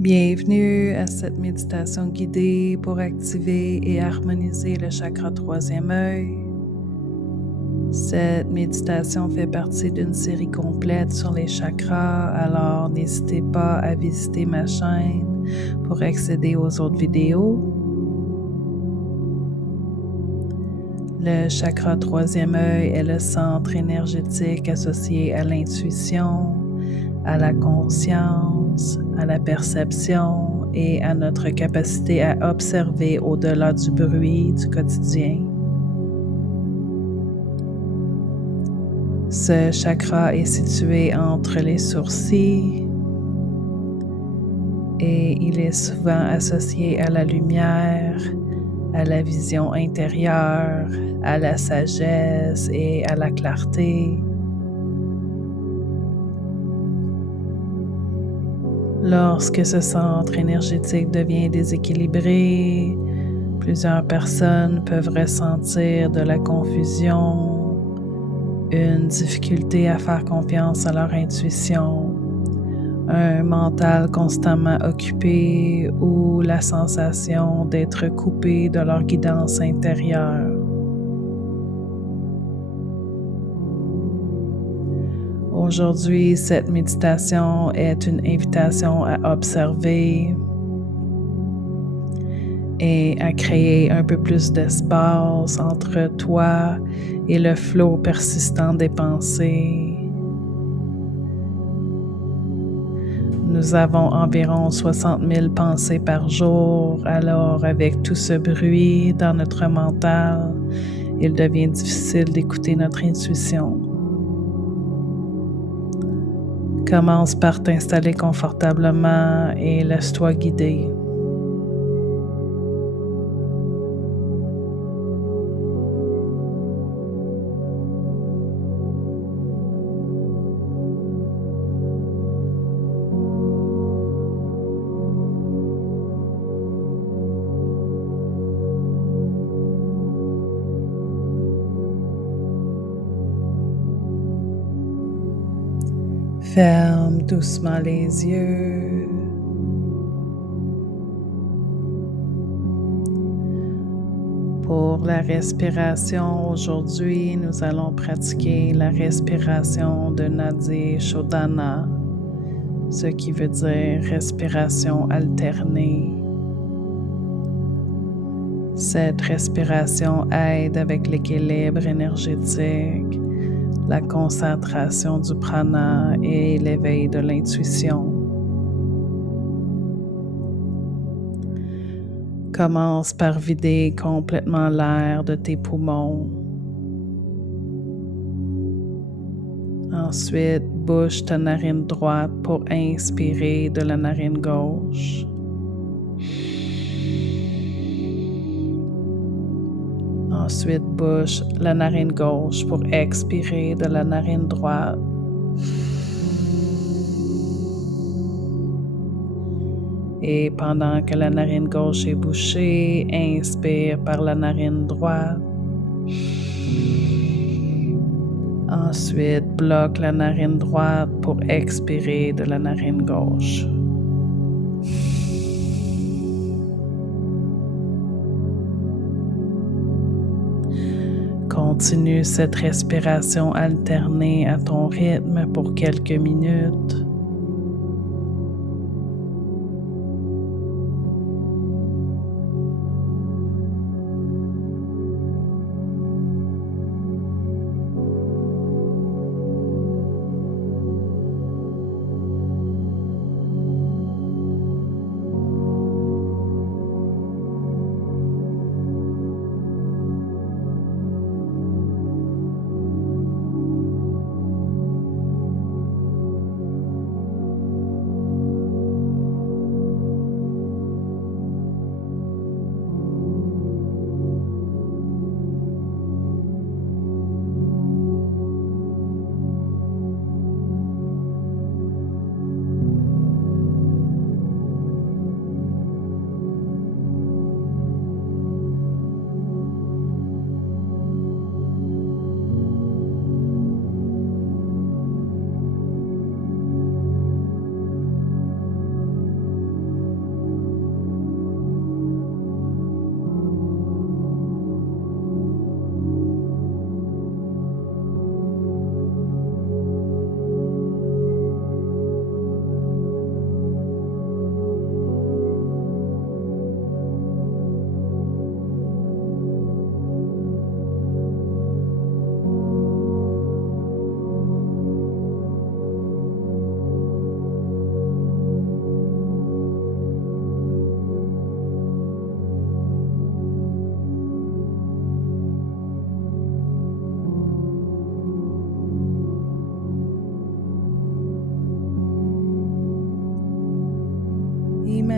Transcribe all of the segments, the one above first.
Bienvenue à cette méditation guidée pour activer et harmoniser le chakra troisième œil. Cette méditation fait partie d'une série complète sur les chakras, alors n'hésitez pas à visiter ma chaîne pour accéder aux autres vidéos. Le chakra troisième œil est le centre énergétique associé à l'intuition, à la conscience, à la perception et à notre capacité à observer au-delà du bruit du quotidien. Ce chakra est situé entre les sourcils et il est souvent associé à la lumière, à la vision intérieure, à la sagesse et à la clarté. Lorsque ce centre énergétique devient déséquilibré, plusieurs personnes peuvent ressentir de la confusion, une difficulté à faire confiance à leur intuition, un mental constamment occupé ou la sensation d'être coupé de leur guidance intérieure. Aujourd'hui, cette méditation est une invitation à observer et à créer un peu plus d'espace entre toi et le flot persistant des pensées. Nous avons environ 60 000 pensées par jour, alors avec tout ce bruit dans notre mental, il devient difficile d'écouter notre intuition. Commence par t'installer confortablement et laisse-toi guider. Ferme doucement les yeux. Pour la respiration, aujourd'hui, nous allons pratiquer la respiration de Nadi Shodhana, ce qui veut dire respiration alternée. Cette respiration aide avec l'équilibre énergétique, la concentration du prana et l'éveil de l'intuition. Commence par vider complètement l'air de tes poumons. Ensuite, bouche ta narine droite pour inspirer de la narine gauche. Ensuite, bouche la narine gauche pour expirer de la narine droite. Et pendant que la narine gauche est bouchée, inspire par la narine droite. Ensuite, bloque la narine droite pour expirer de la narine gauche. Continue cette respiration alternée à ton rythme pour quelques minutes.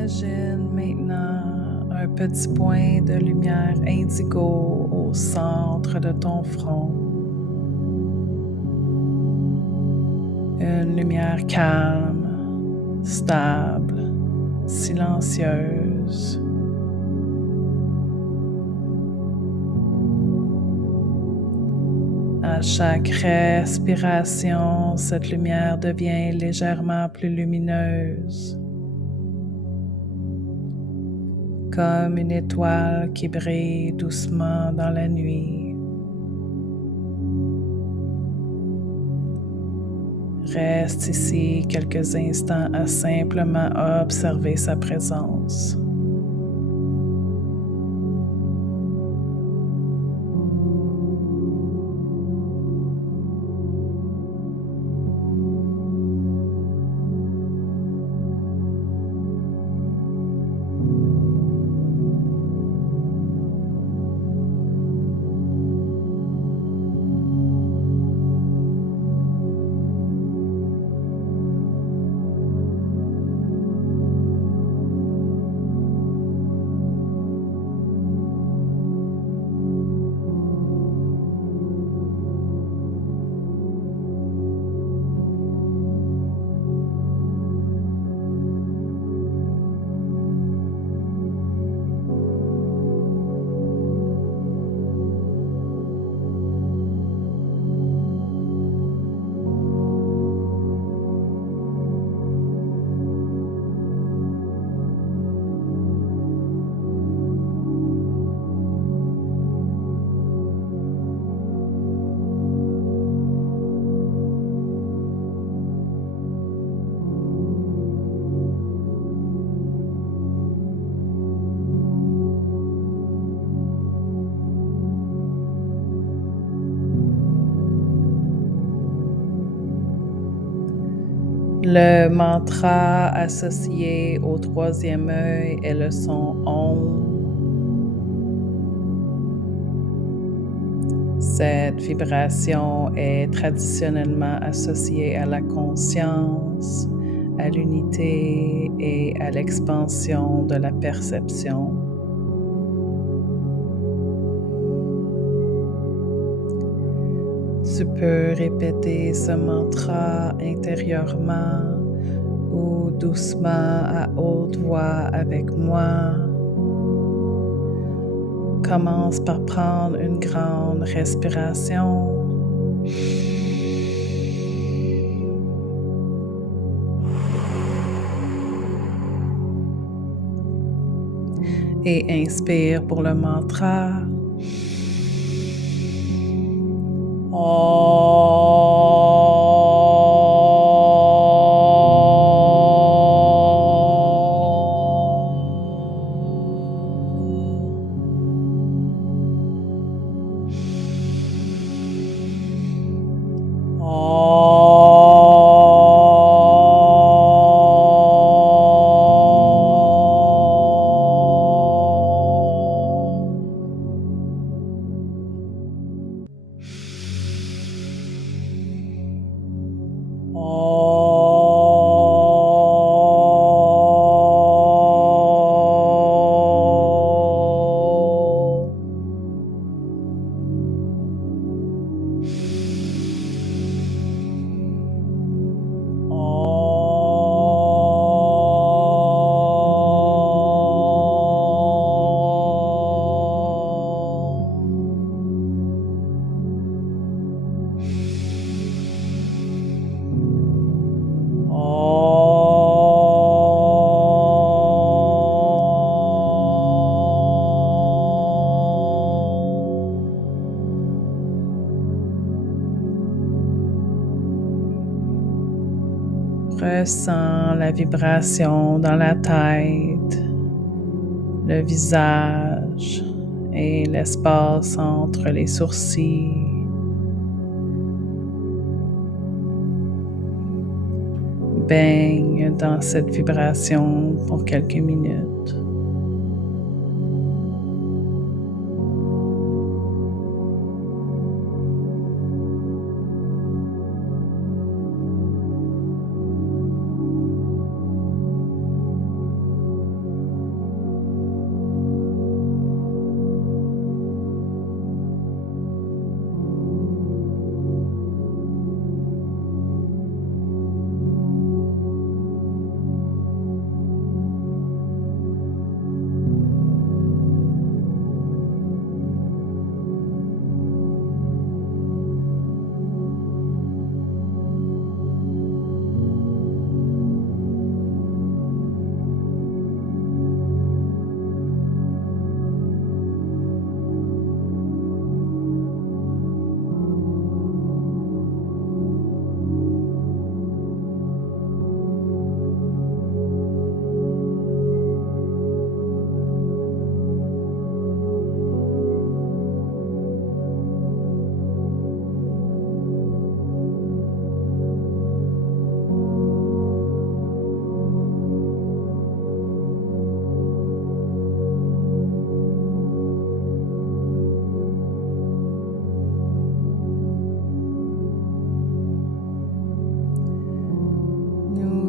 Imagine maintenant un petit point de lumière indigo au centre de ton front. Une lumière calme, stable, silencieuse. À chaque respiration, cette lumière devient légèrement plus lumineuse, comme une étoile qui brille doucement dans la nuit. Reste ici quelques instants à simplement observer sa présence. Le mantra associé au troisième œil est le son Om. Cette vibration est traditionnellement associée à la conscience, à l'unité et à l'expansion de la perception. Tu peux répéter ce mantra intérieurement ou doucement à haute voix avec moi. Commence par prendre une grande respiration. Et inspire pour le mantra. Ressens la vibration dans la tête, le visage et l'espace entre les sourcils. Baigne dans cette vibration pour quelques minutes.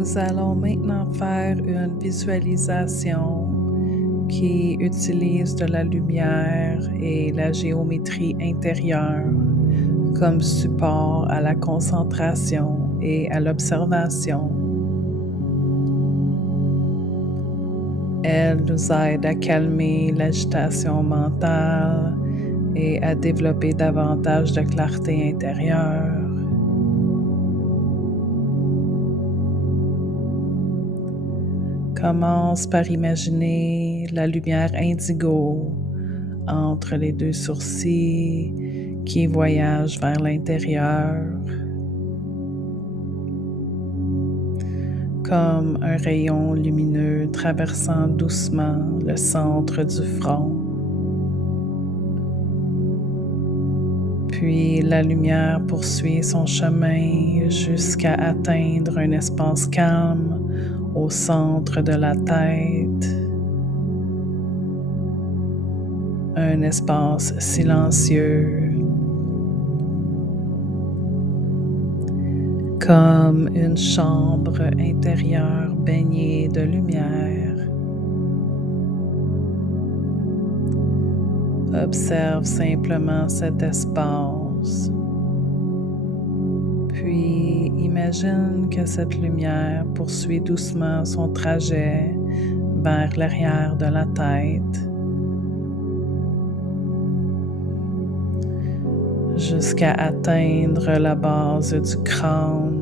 Nous allons maintenant faire une visualisation qui utilise de la lumière et la géométrie intérieure comme support à la concentration et à l'observation. Elle nous aide à calmer l'agitation mentale et à développer davantage de clarté intérieure. Commence par imaginer la lumière indigo entre les deux sourcils qui voyage vers l'intérieur comme un rayon lumineux traversant doucement le centre du front. Puis la lumière poursuit son chemin jusqu'à atteindre un espace calme au centre de la tête. Un espace silencieux, comme une chambre intérieure baignée de lumière. Observe simplement cet espace, puis imagine que cette lumière poursuit doucement son trajet vers l'arrière de la tête, jusqu'à atteindre la base du crâne.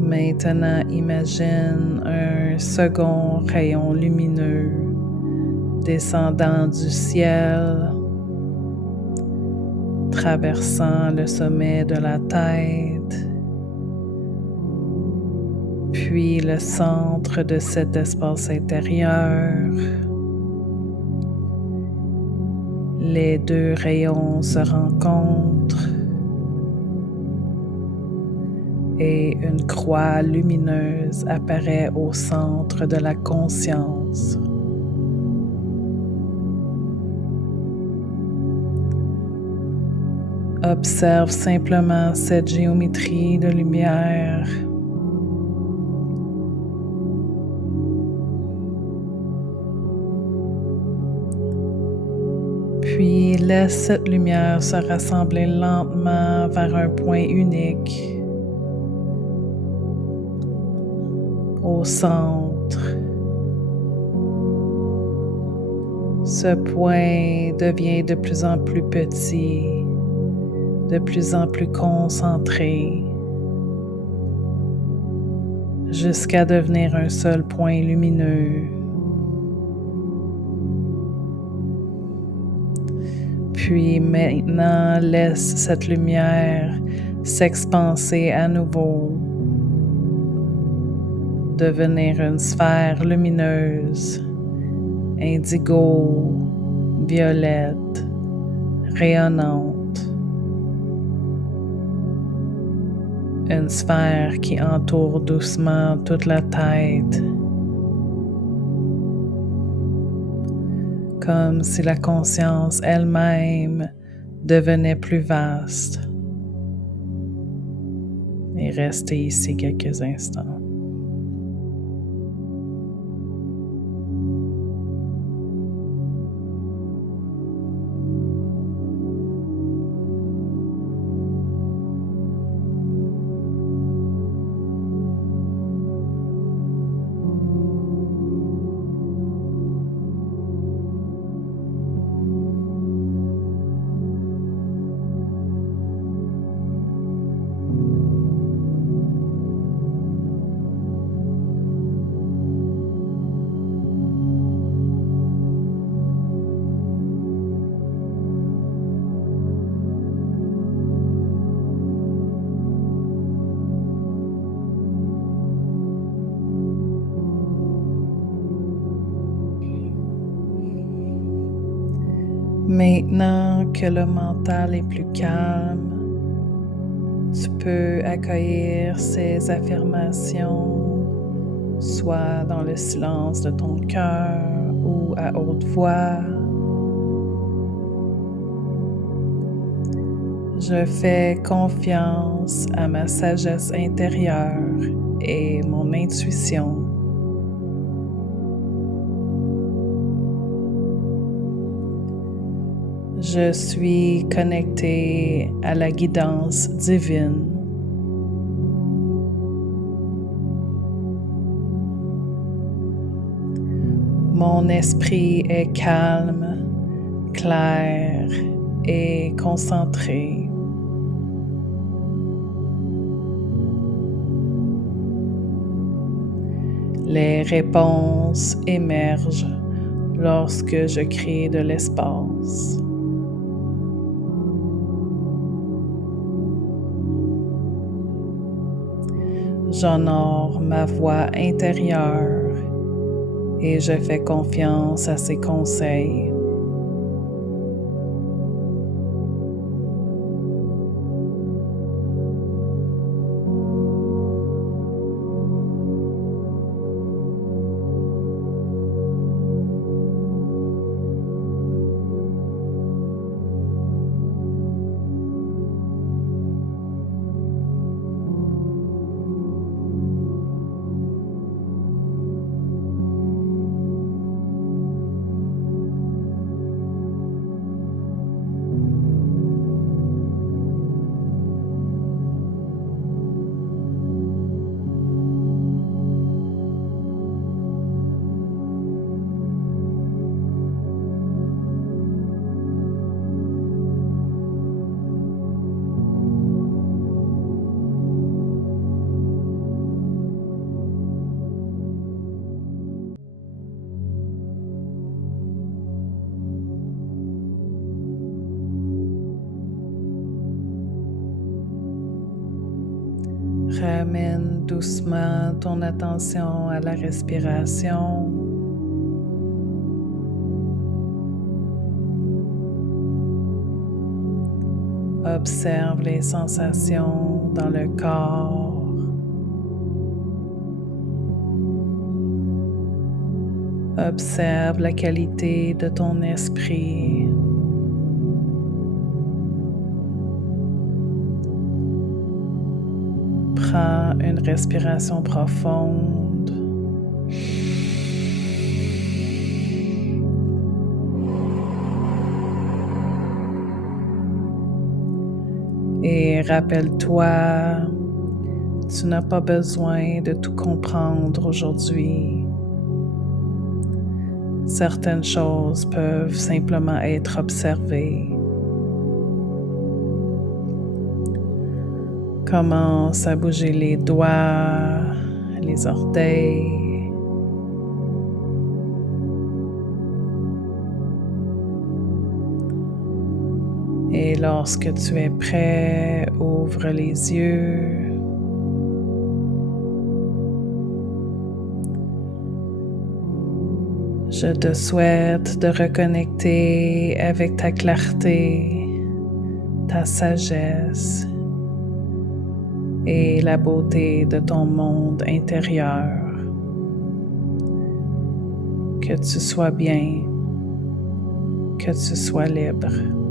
Maintenant, imagine un second rayon lumineux descendant du ciel, traversant le sommet de la tête, puis le centre de cet espace intérieur. Les deux rayons se rencontrent et une croix lumineuse apparaît au centre de la conscience. Observe simplement cette géométrie de lumière. Puis laisse cette lumière se rassembler lentement vers un point unique au centre. Ce point devient de plus en plus petit, de plus en plus concentré, jusqu'à devenir un seul point lumineux. Puis maintenant, laisse cette lumière s'expanser à nouveau, devenir une sphère lumineuse, indigo, violette, rayonnante. Une sphère qui entoure doucement toute la tête, comme si la conscience elle-même devenait plus vaste. Et restez ici quelques instants. Maintenant que le mental est plus calme, tu peux accueillir ces affirmations, soit dans le silence de ton cœur ou à haute voix. Je fais confiance à ma sagesse intérieure et mon intuition. Je suis connecté à la guidance divine. Mon esprit est calme, clair et concentré. Les réponses émergent lorsque je crée de l'espace. J'honore ma voix intérieure et je fais confiance à ses conseils. Ramène doucement ton attention à la respiration. Observe les sensations dans le corps. Observe la qualité de ton esprit. Prends une respiration profonde. Et rappelle-toi, tu n'as pas besoin de tout comprendre aujourd'hui. Certaines choses peuvent simplement être observées. Commence à bouger les doigts, les orteils. Et lorsque tu es prêt, ouvre les yeux. Je te souhaite de reconnecter avec ta clarté, ta sagesse et la beauté de ton monde intérieur. Que tu sois bien, que tu sois libre.